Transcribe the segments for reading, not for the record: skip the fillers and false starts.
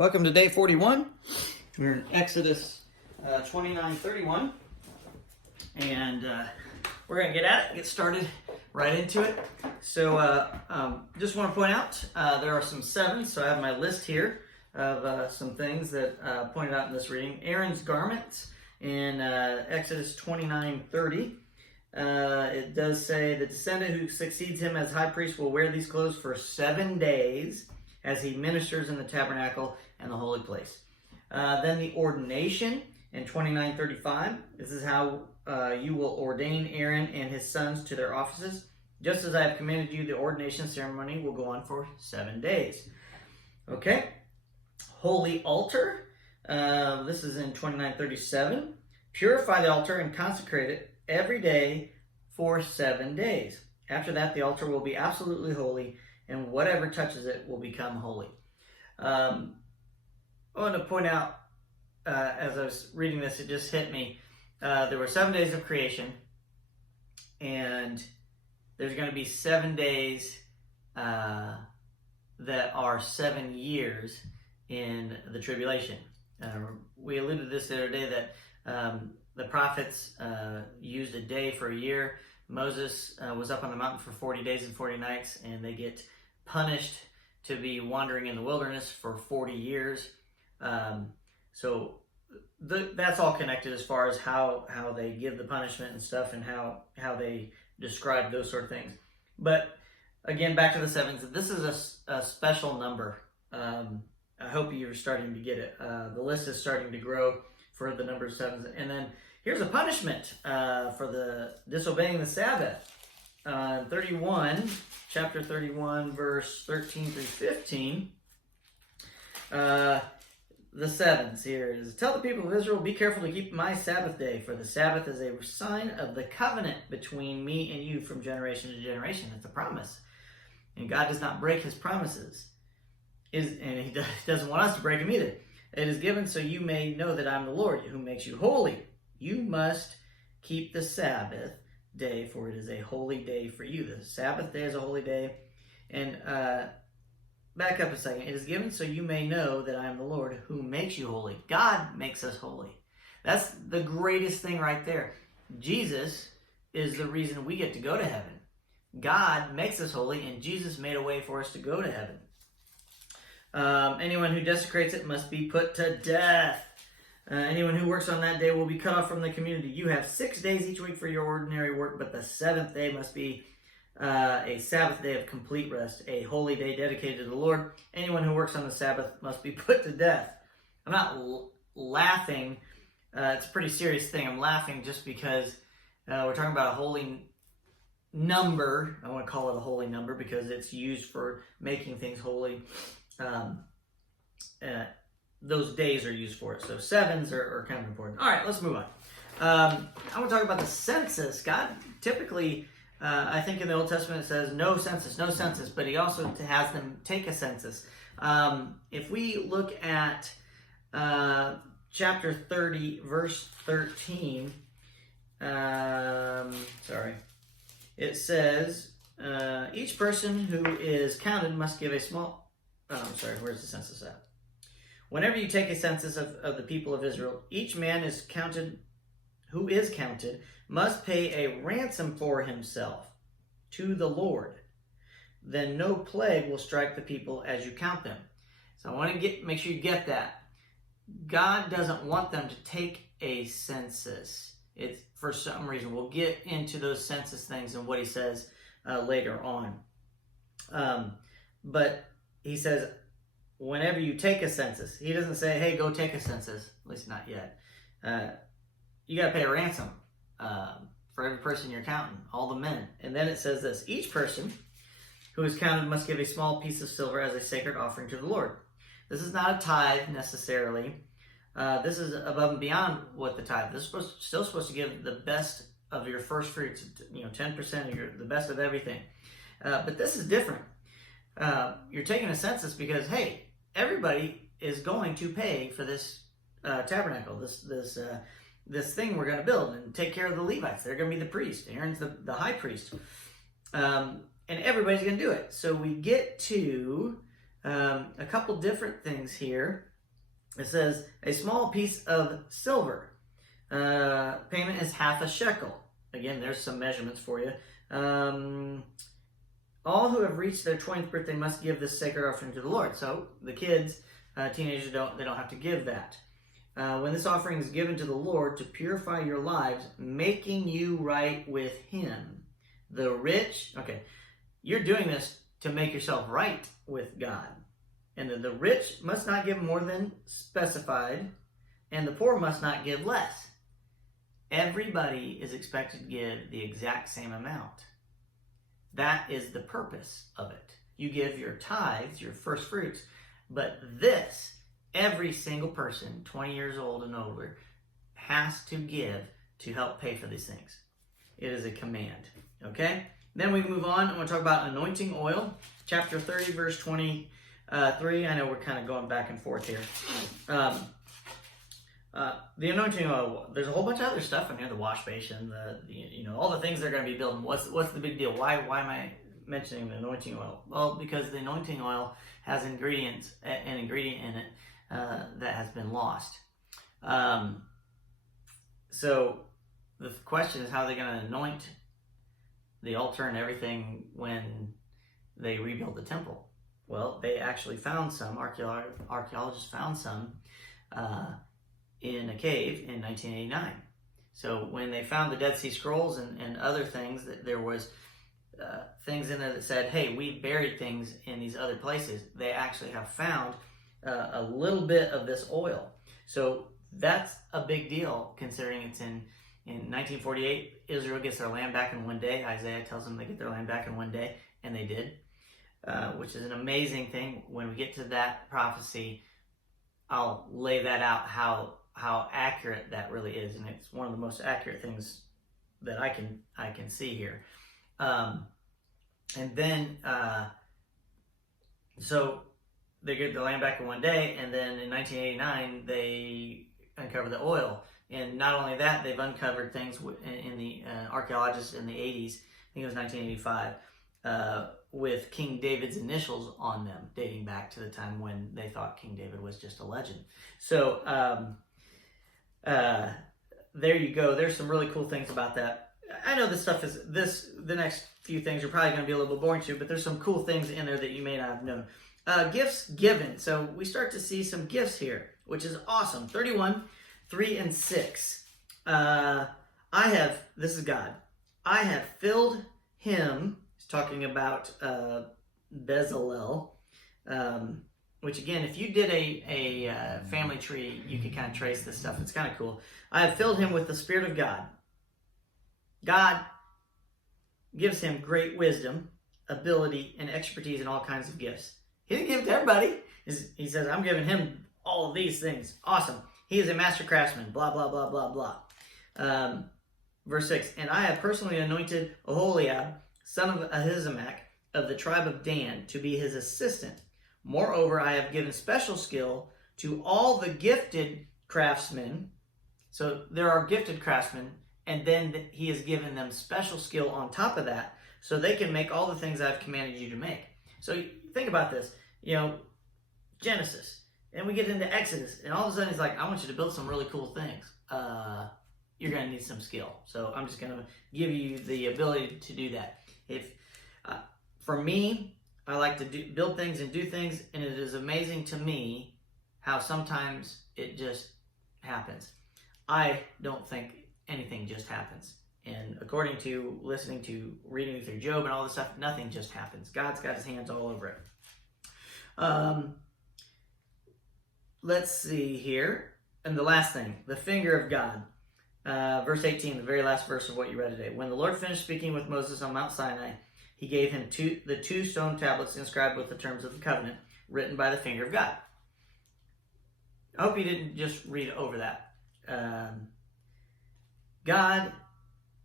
Welcome to day 41. We're in Exodus 29:31, and we're going to get at it, get started right into it. So just want to point out there are some sevens, so I have my list here of some things that pointed out in this reading. Aaron's garments in Exodus 29:30. It does say the descendant who succeeds him as high priest will wear these clothes for 7 days as he ministers in the tabernacle and the holy place. Then the ordination in 29:35. This is how you will ordain Aaron and his sons to their offices. Just as I have commanded you, the ordination ceremony will go on for 7 days. Okay. Holy altar. This is in 29:37. Purify the altar and consecrate it every day for 7 days. After that, the altar will be absolutely holy, and whatever touches it will become holy. I want to point out, as I was reading this, it just hit me. There were 7 days of creation, and there's going to be 7 days that are 7 years in the tribulation. We alluded to this the other day that the prophets used a day for a year. Moses was up on the mountain for 40 days and 40 nights, and they get punished to be wandering in the wilderness for 40 years. That's all connected as far as how they give the punishment and stuff, and how they describe those sort of things. But again, back to the sevens. This is a special number. I hope you're starting to get it. The list is starting to grow for the number of sevens. And then here's a punishment for the disobeying the Sabbath. Chapter 31, verse 13 through 15. The sevens here is, tell the people of Israel, be careful to keep my Sabbath day, for the Sabbath is a sign of the covenant between me and you from generation to generation. It's a promise. And God does not break his promises. And he doesn't want us to break them either. It is given so you may know that I'm the Lord who makes you holy. You must keep the Sabbath day, for it is a holy day for you. The Sabbath day is a holy day. And back up a second. It is given so you may know that I am the Lord who makes you holy. God makes us holy. That's the greatest thing right there. Jesus is the reason we get to go to heaven. God makes us holy, and Jesus made a way for us to go to heaven. Anyone who desecrates it must be put to death. Anyone who works on that day will be cut off from the community. You have 6 days each week for your ordinary work, but the seventh day must be a Sabbath day of complete rest, a holy day dedicated to the Lord. Anyone who works on the Sabbath must be put to death. I'm not laughing. It's a pretty serious thing. I'm laughing just because we're talking about a holy number. I want to call it a holy number because it's used for making things holy. Those days are used for it. So sevens are kind of important. All right, let's move on. I want to talk about the census. God typically, I think in the Old Testament it says no census, but he also has them take a census. If we look at chapter 30, verse 13, it says, each person who is counted must give a small, where's the census at? Whenever you take a census of the people of Israel, each man who is counted must pay a ransom for himself to the Lord. Then no plague will strike the people as you count them. So I want to make sure you get that. God doesn't want them to take a census. It's for some reason. We'll get into those census things and what he says later on. But he says, whenever you take a census, he doesn't say, hey, go take a census, at least not yet. You got to pay a ransom for every person you're counting, all the men. And then it says this, each person who is counted must give a small piece of silver as a sacred offering to the Lord. This is not a tithe necessarily. This is above and beyond what the tithe. This is still supposed to give the best of your first fruits, 10% of the best of everything. But this is different. You're taking a census because, hey, everybody is going to pay for this tabernacle, this thing we're going to build and take care of the Levites. They're going to be the priest. Aaron's the high priest. And everybody's going to do it. So we get to a couple different things here It says, a small piece of silver. Payment is half a shekel. Again, there's some measurements for you. All who have reached their 20th birthday must give this sacred offering to the Lord. So the kids, teenagers, they don't have to give that. When this offering is given to the Lord to purify your lives, making you right with Him. The rich, okay, you're doing this to make yourself right with God. And the rich must not give more than specified, and the poor must not give less. Everybody is expected to give the exact same amount. That is the purpose of it. You give your tithes, your first fruits, but this, every single person, 20 years old and older, has to give to help pay for these things. It is a command, okay? Then we move on. I want to talk about anointing oil. Chapter 30, verse 23. I know we're kind of going back and forth here. The anointing oil, there's a whole bunch of other stuff in here, the wash basin, all the things they're going to be building. What's the big deal? Why am I mentioning the anointing oil? Well, because the anointing oil has an ingredient in it that has been lost. So the question is, how are they going to anoint the altar and everything when they rebuild the temple? Well, they actually found some, archaeologists found some in a cave in 1989. So when they found the Dead Sea Scrolls and other things, that there was things in there that said, hey, we buried things in these other places. They actually have found a little bit of this oil. So that's a big deal, considering it's in 1948, Israel gets their land back in one day. Isaiah tells them they get their land back in one day, and they did, which is an amazing thing. When we get to that prophecy, I'll lay that out, how accurate that really is, and it's one of the most accurate things that I can see here. And then, so they get the land back in one day, and then in 1989 they uncover the oil. And not only that, they've uncovered things in the archaeologists in the 80s, I think it was 1985, with King David's initials on them, dating back to the time when they thought King David was just a legend. So there you go. There's some really cool things about that. I know this stuff the next few things are probably going to be a little bit boring to you, but there's some cool things in there that you may not have known. Gifts given. So we start to see some gifts here, which is awesome. 31, 3 and 6. This is God. I have filled him. He's talking about Bezalel, which again, if you did a family tree, you could kind of trace this stuff. It's kind of cool. I have filled him with the Spirit of God. God gives him great wisdom, ability, and expertise in all kinds of gifts. He didn't give it to everybody. He says, I'm giving him all of these things. Awesome. He is a master craftsman, blah, blah, blah, blah, blah. Verse 6, and I have personally anointed Oholiab, son of Ahisamach, of the tribe of Dan, to be his assistant. Moreover, I have given special skill to all the gifted craftsmen. So there are gifted craftsmen, and then he has given them special skill on top of that, so they can make all the things I've commanded you to make. So think about this, Genesis, and we get into Exodus, and all of a sudden he's like, I want you to build some really cool things. You're going to need some skill. So I'm just going to give you the ability to do that. For me, I like to build things and do things, and it is amazing to me how sometimes it just happens. I don't think anything just happens. And according to reading through Job and all this stuff, nothing just happens. God's got his hands all over it. Let's see here. And the last thing, the finger of God. Verse 18, the very last verse of what you read today. When the Lord finished speaking with Moses on Mount Sinai, he gave him the two stone tablets inscribed with the terms of the covenant, written by the finger of God. I hope you didn't just read over that. God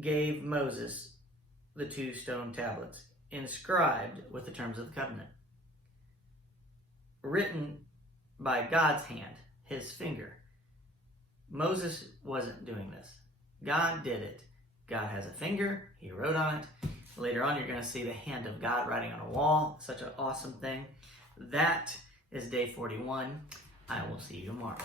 gave Moses the two stone tablets, inscribed with the terms of the covenant, written by God's hand, his finger. Moses wasn't doing this. God did it. God has a finger. He wrote on it. Later on, you're going to see the hand of God writing on a wall. Such an awesome thing. That is day 41. I will see you tomorrow.